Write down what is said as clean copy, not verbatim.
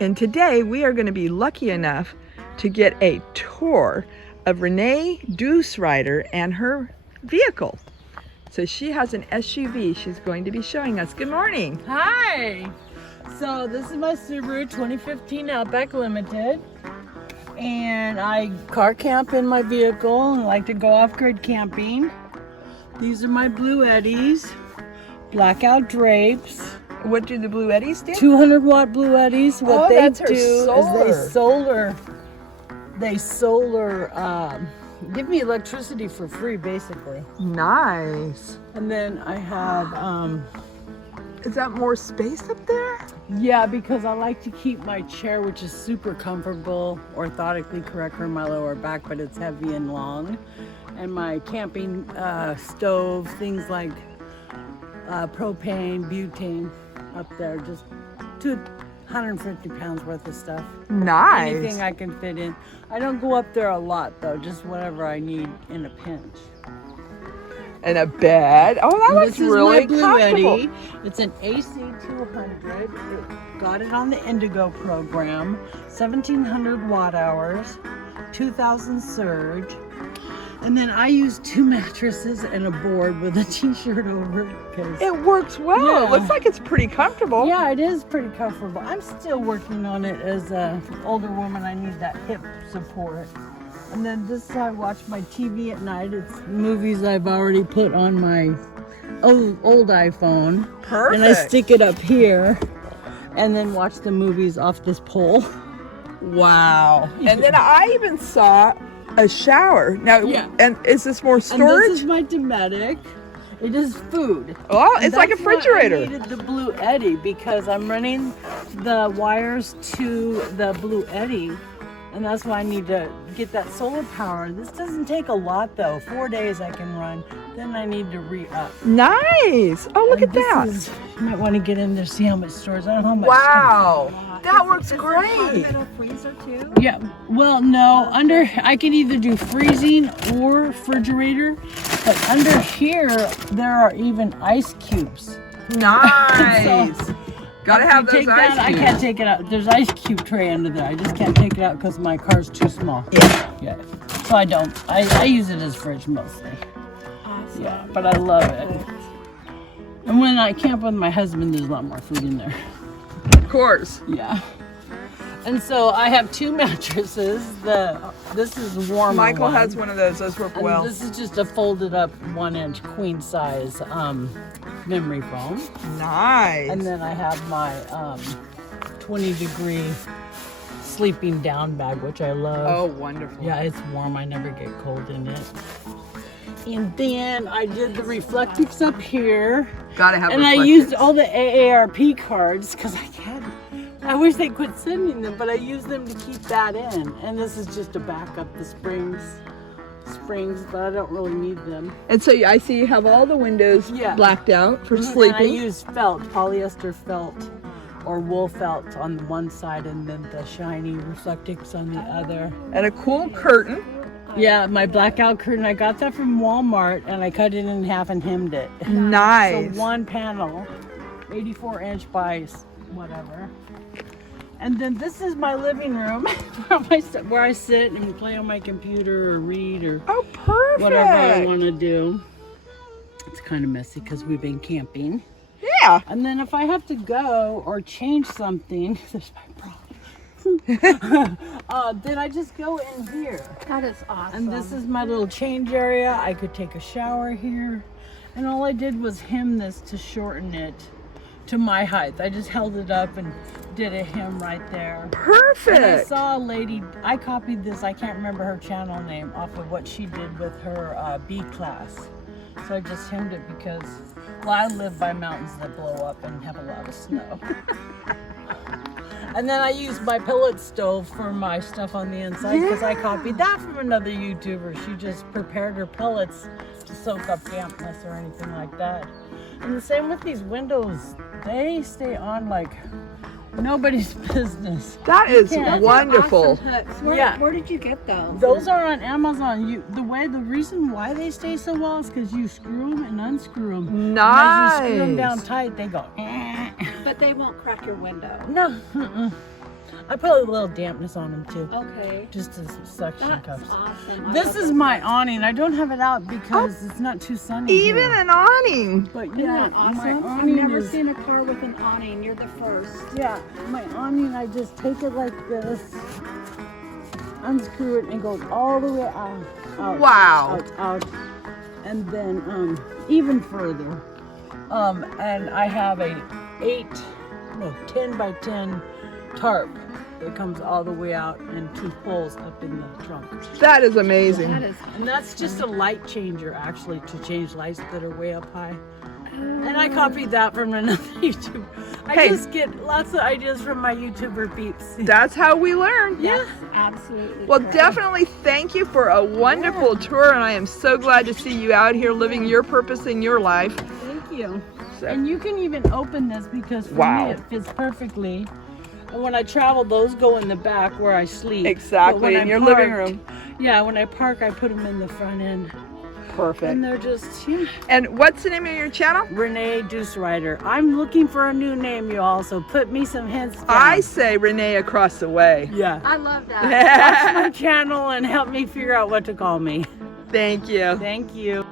And today we are going to be lucky enough to get a tour of Renea Dooserider and her vehicle. So she has an SUV she's going to be showing us. Good morning. Hi. So this is my Subaru 2015 Outback Limited. And I car camp in my vehicle and like to go off-grid camping. These are my Blue Eddies, blackout drapes. What do the Blue Eddies do? 200-watt Blue Eddies. What they that's her do solar. is they solar give me electricity for free, basically. Nice. And then I have is that more space up there? yeah, because I like to keep my chair, which is super comfortable, orthotically correct for my lower back, but it's heavy and long. And my camping stove, things like propane, butane up there, just 250 pounds worth of stuff. Nice. Anything I can fit in. I don't go up there a lot though, just whatever I need in a pinch. And a bed. Oh, that looks really Blue comfortable. Eddy. It's an AC 200. Got it on the Indigo program. 1,700 watt hours, 2,000 surge. And then I use 2 mattresses and a board with a t-shirt over it. Because It works well. Yeah. It looks like it's pretty comfortable. yeah, it is pretty comfortable. I'm still working on it as an older woman. I need that hip support. And then this is how I watch my TV at night. It's movies I've already put on my old iPhone. Perfect. And I stick it up here and then watch the movies off this pole. Wow. And then I even saw a shower. Now, Yeah. and is this more And storage? this is my Dometic. It is food. Oh, And it's like a that's why refrigerator. I needed the Blue Eddy because I'm running the wires to the Blue Eddy, and that's why I need to get that solar power. This doesn't take a lot though. 4 days I can run. Then I need to re-up. Nice. Oh, look at And this that. is- you might want to get in there, see how much storage. I don't know how much. Wow. That works great. Freezer too? Yeah. Well, no. I can either do freezing or refrigerator, but under here there are even ice cubes. Nice. Gotta have If you those take that, ice I cubes. can't take it out. There's ice cube tray under there. I just can't take it out because my car's too small. Yeah. So I don't. I use it as fridge mostly. Awesome. Yeah, but I love it. And when I camp with my husband, there's a lot more food in there. Of course. Yeah. And so I have 2 mattresses. This is warmer. Michael one. has one of those. Those work And well. this is just a folded up 1-inch queen size memory foam. Nice. And then I have my 20-degree sleeping down bag, which I love. Oh, wonderful. Yeah, it's warm. I never get cold in it. And then I did the reflectix up here. Gotta have And I reflectors. used all the AARP cards because I wish they quit sending them, but I use them to keep that in. And this is just to back up the springs, but I don't really need them. And so I see you have all the windows Yeah. blacked out for And I sleeping. use felt, polyester felt or wool felt on the one side and then the shiny reflectix on the other. And a cool curtain. Yeah, my blackout curtain, I got that from Walmart and I cut it in half and hemmed it. Nice. So one panel, 84-inch by whatever. And then this is my living room where I sit and play on my computer or read or Oh, perfect. whatever I want to do. It's kind of messy because we've been camping. Yeah. And then if I have to go or change something, there's my problem. Then I just go in here. That is awesome. And this is my little change area. I could take a shower here. And all I did was hem this to shorten it to my height. I just held it up and did a hem right there. Perfect. And I saw a lady, I copied this, I can't remember her channel name, off of what she did with her B class. So I just hemmed it because, well, I live by mountains that blow up and have a lot of snow. And then I used my pellet stove for my stuff on the inside because I copied that from another YouTuber. She just prepared her pellets to soak up dampness or anything like that. And the same with these windows. They stay on like nobody's business. That is can't. wonderful. Awesome hooks. Where, Yeah. where did you get those? Those are on Amazon. The reason why they stay so well is because you screw them and unscrew them. And as you screw them down Nice. tight, they go. But they won't crack your window. No. I put a little dampness on them too, Okay. just as suction That's cups. awesome. I This love is those. my awning. I don't have it out because it's not too sunny Even here. an awning. But Isn't yeah, that my awesome? I've awning never is, seen a car with an awning. You're the first. yeah, my awning, I just take it like this, unscrew it, and it goes all the way out. Wow. Out. And then even further. And I have a 10 by 10 tarp that comes all the way out and 2 poles up in the trunk. That is amazing. That is. And that's just a light changer actually to change lights that are way up high. And I copied that from another YouTuber. I Hey. just get lots of ideas from my YouTuber peeps. That's how we learn. Yeah. Absolutely. Well, correct. definitely thank you for a wonderful tour, and I am so glad to see you out here living your purpose in your life. Thank you. So, And you can even open this because for Wow. me it fits perfectly. And when I travel, those go in the back where I sleep. exactly, But when in I your parked- living room. Yeah, when I park, I put them in the front end. Perfect. And they're just, yeah. And what's the name of your channel? Renee Dooserider. I'm looking for a new name, you all, so put me some hints down. I say Renee across the way. Yeah. I love that. Watch my channel and help me figure out what to call me. Thank you. Thank you.